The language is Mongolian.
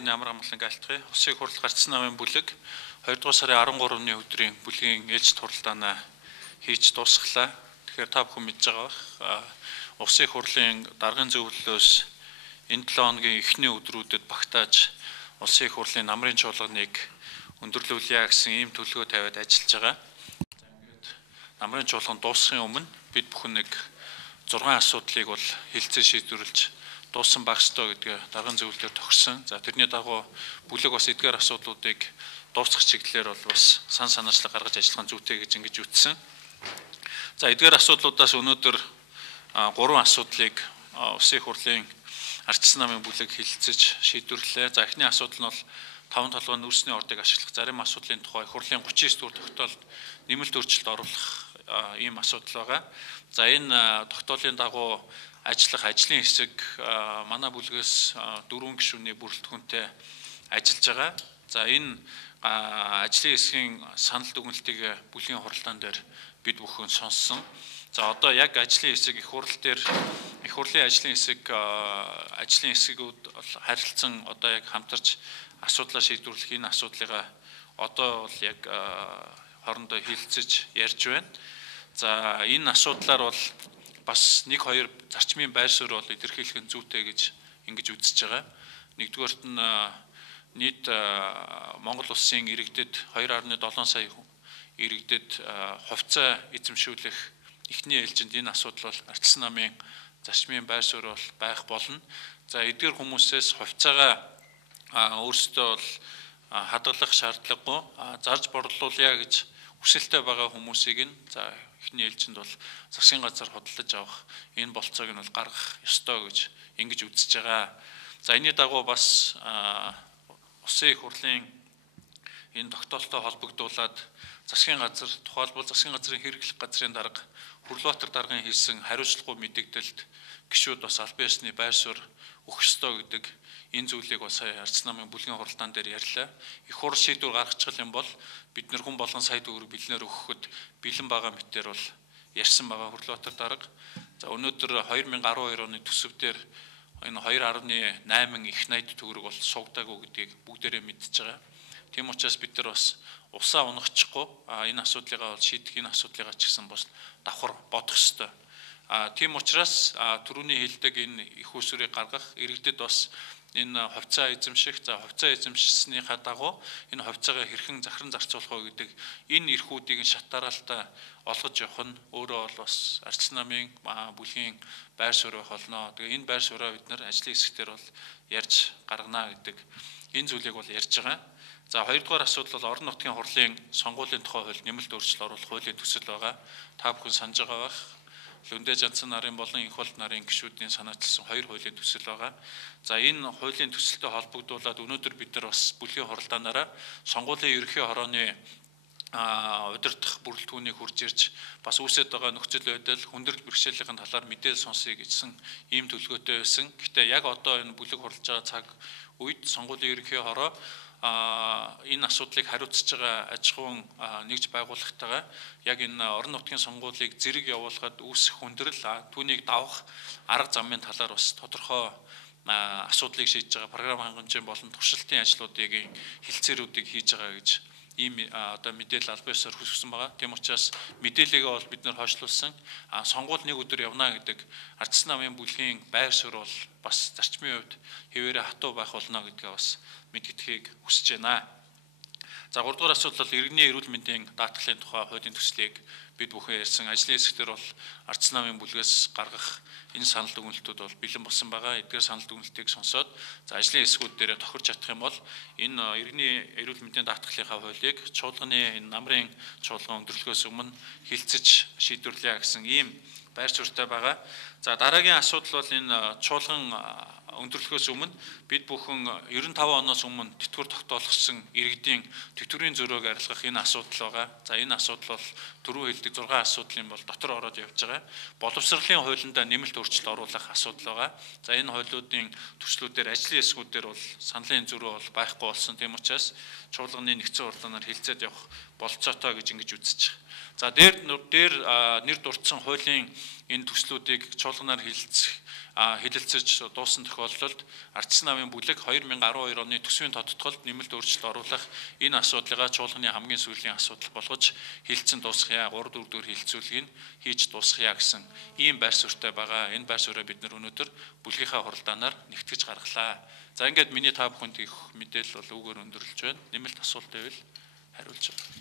хуулийн амар амгалан айлтгая. Улсын их хурл гарцсан намын бүлэг 2 дугаар сарын 13-ны өдрийн бүлгийн ээлж туралдаанаа хийж дуусглаа. Тэгэхээр та бүхэн мэдж байгаа бах. Улсын их хурлын даргын зөвлөлөөс энэ 7 хоногийн эхний өдрүүдэд багтааж улсын их хурлын намрын чуулганыг өндөрлүүлье гэсэн ийм төлөвлөгөө тавиад ажиллаж байгаа. За ингээд намрын чуулган дуусахын өмнө бид бүхэн нэг 6 асуудлыг бол хэлцээ шийдвэрлэж дууссан байх ёстой гэдгээ даргын зөвлөлөөр тохирсон. За тэрний дагуу бүлэг бас эдгээр асуудлуудыг дуусгах чиглэлээр бол бас санаачлаг гаргаж ажиллах зүйтэй гэж ингэж үтсэн. За эдгээр асуудлуудаас өнөөдөр 3 асуудлыг улсын их хурлын ардчилсан намын бүлэг хэлэлцэж шийдвэрлэлээ. За эхний асуудал нь бол 5 толгой нүүрсний ордыг ашиглах зарим асуудлын тухай их хурлын 39 дугаар тогтоолд нэмэлт өөрчлөлт оруулах ийм асуудал байгаа. За энэ тогтоолын дагуу ажиллах ажлын хэсэг манай бүлгээс 4 гишүүний бүрэлдэхүүнтэй ажиллаж байгаа. За энэ ажлын хэсгийн санал дүгнэлтийг бүлгийн хуралдаан дээр бид бүхэн сонссон. За одоо яг ажлын хэсэг их хурл дээр их хурлын ажлын хэсгүүд харилцан одоо яг хамтарч асуудлаа шийдвэрлэх энэ асуудлыг одоо бол яг хоорондоо хэлэлцэж ярьж байна. За энэ асуудлаар бол бас 1-2 зарчмын байр суурь бол илэрхийлэх нь зүйтэй гэж ингэж үзэж байгаа. Нэгдүгээрт нь нийт Монгол улсын иргэдэд 2.7 сая иргэдэд хувьцаа эзэмшүүлэх эхний ээлжинд энэ асуудал бол ардчилсан намын зарчмын байр суурь бол байх болно. За эдгээр хүмүүсээс хувьцаагаа өөрсдөө бол хадгалах шаардлагагүй зарж борлуулъя гэж хүсэлтэй байгаа хүмүүсийг нь за эхний ээлжинд бол засгийн газар худалдаж авах энэ болцоог нь бол гаргах ёстой гэж ингэж үзэж байгаа. За энэний дагуу бас улсын их хурлын энэ тогтоолтой холбогдуулаад засгийн газар тухайлбал засгийн газрын хэрэглэх газрын дарга Хүрлбаатар даргын хийсэн хариуцлагагүй мэдээлэлд гишүүд бас аль биесны байр суурь өгөх ёстой гэдэг энэ зүйлийг бас ардчилсан намын бүлгийн хуралдаан дээр ярьлаа. Их хурл шийдвэр гаргачих юм бол бид нэр хүн болгон сая төгрөг бэлнээр өгөхөд бэлэн байгаа мэтээр бол ярьсан байгаа Хүрлбаатар дарга. За өнөөдөр 2012 оны төсөвдөр энэ 2.8 их найд төгрөг бол суугдаагүй гэдгийг бүгдээрээ мэдж байгаа. Тийм учраас бид нар бас усаа унахчихгүй энэ асуудлыг бол шийдэх энэ асуудлыг ч гэсэн бас давхар бодох ёстой. Тийм учраас түрүүний хэлдэг энэ их усүрийг гаргах иргэдэд бас энэ хувьцаа эзэмших, за хувьцаа эзэмшснийхаа дагуу энэ хувьцаагаа хэрхэн захиран зарцуулах вэ гэдэг энэ эрхүүдийг шатааралтай олгож явах нь өөрөө бол бас ардчилсан намын бүлгийн байр суурь байх болно. Тэгээ энэ байр сууриа бид нар ажлын хэсгээр бол ярьж гаргана гэдэг энэ зүйлийг бол ярьж байгаа. За хоёрдугаар асуудал бол орон нутгийн хурлын сонгуулийн тухай хууль нэмэлт өөрчлөлт оруулах хуулийн төсөл байгаа. Та бүхэн санаж байгаа бах. Лүндэ Жанцсан нарын болон Инх болд нарын гишүүдийн санаачилсан 2 хуулийн төсөл байгаа. За энэ хуулийн төсөлтэй холбогдуулаад өнөөдөр бид нар бас бүлгийн хуралдаанаараа сонгуулийн ерөнхий хорооны удирдах бүрэлдэхүүнийг хурж ирж бас үүсэт байгаа нөхцөл байдал хүндрэл бэрхшээлийн талаар мэдээлэл сонсъё гэсэн ийм төлөвлөгөөтэй байсан. Гэхдээ яг одоо энэ бүлэг хурлаж байгаа цаг үед сонгуулийн ерөнхий хороо энэ асуудлыг хариуцж байгаа аж ахуйн нэгж байгууллагатайгаа яг энэ орон нутгийн сонгуулийг зэрэг явуулахад үүсэх хүндрэл түүнийг давах арга замын талаар бас тодорхой асуудлыг шийдэж байгаа програм хангамжийн болон туршилтын ажлуудыг хэлцээрүүдийг хийж байгаа гэж ийм одоо мэдээлэл аль биесээр хүссэн байгаа. Тийм учраас мэдээллийгээ бол бид нэр хойшлуулсан. Сонгуул нэг өдөр явна гэдэг ардчилсан намын бүлгийн байр суурь бол бас зарчмын хувьд хэвээрээ хатуу байх болно гэдгээ бас мэдгэдхийг хүсэж байна. За 3 дугаар асуудал бол иргэний эрүүл мэндийн даатгалын тухай хуулийн төслийг бид бүхэн ярьсан. Ажлын хэсгээр бол ардчилсан намын бүлгээс гаргах энэ санал дүгнэлтүүд бол бэлэн болсон байгаа. Эдгээр санал дүгнэлтийг сонсоод за ажлын хэсгүүд дээр тохирч чадах юм бол энэ иргэний эрүүл мэндийн даатгалынхаа хуулийг чуулганы энэ намрын чуулган өндөрлөхөөс өмнө хэлцэж шийдвэрлэе гэсэн ийм байр суурьтай байгаа. За дараагийн асуудал бол энэ чуулган өндөрлөхөөс өмнө бид бүхэн 95 оноос өмнө тэтгэвэр тогтоолгосон иргэдийн тэтгэврийн зөрөөг арилгах энэ асуудал байгаа. За энэ асуудал бол түрүү хэлдэг 6 асуудлын бол дотор ороод явж байгаа. Боловсролын хуулиндаа нэмэлт өөрчлөлт оруулах асуудал байгаа. За энэ хуулиудын төслүүдээр ажлын хэсгүүдээр бол саналын зөрөө бол байхгүй болсон. Тийм учраас чуулганы нэгдсэн хурлаанаар хэлцээд явах болцоотой гэж ингэж үзэж байгаа. За дээр нэр дурдсан хуулийн энэ төслүүдийг чуулганаар хэлэлцэж дуусан тохиолдолд ардчилсан намын бүлэг 2012 оны төсвийн тодтголд нэмэлт өөрчлөлт оруулах энэ асуудлыг чуулганы хамгийн сүүлийн асуудал болгож хэлэлцэн дуусгая, 3-4 хэлэлцүүлгийг хийж дуусгая гэсэн ийм байр суурьтай байгаа. Энэ байр суурьаа бид өнөөдөр бүлгийнхаа хуралдаанаар нэгтгэж гаргалаа. За ингээд миний та бүхэнд их мэдээлэл бол үгээр өндөрлөж байна. Нэмэлт асуулт байвал хариулж байгаа.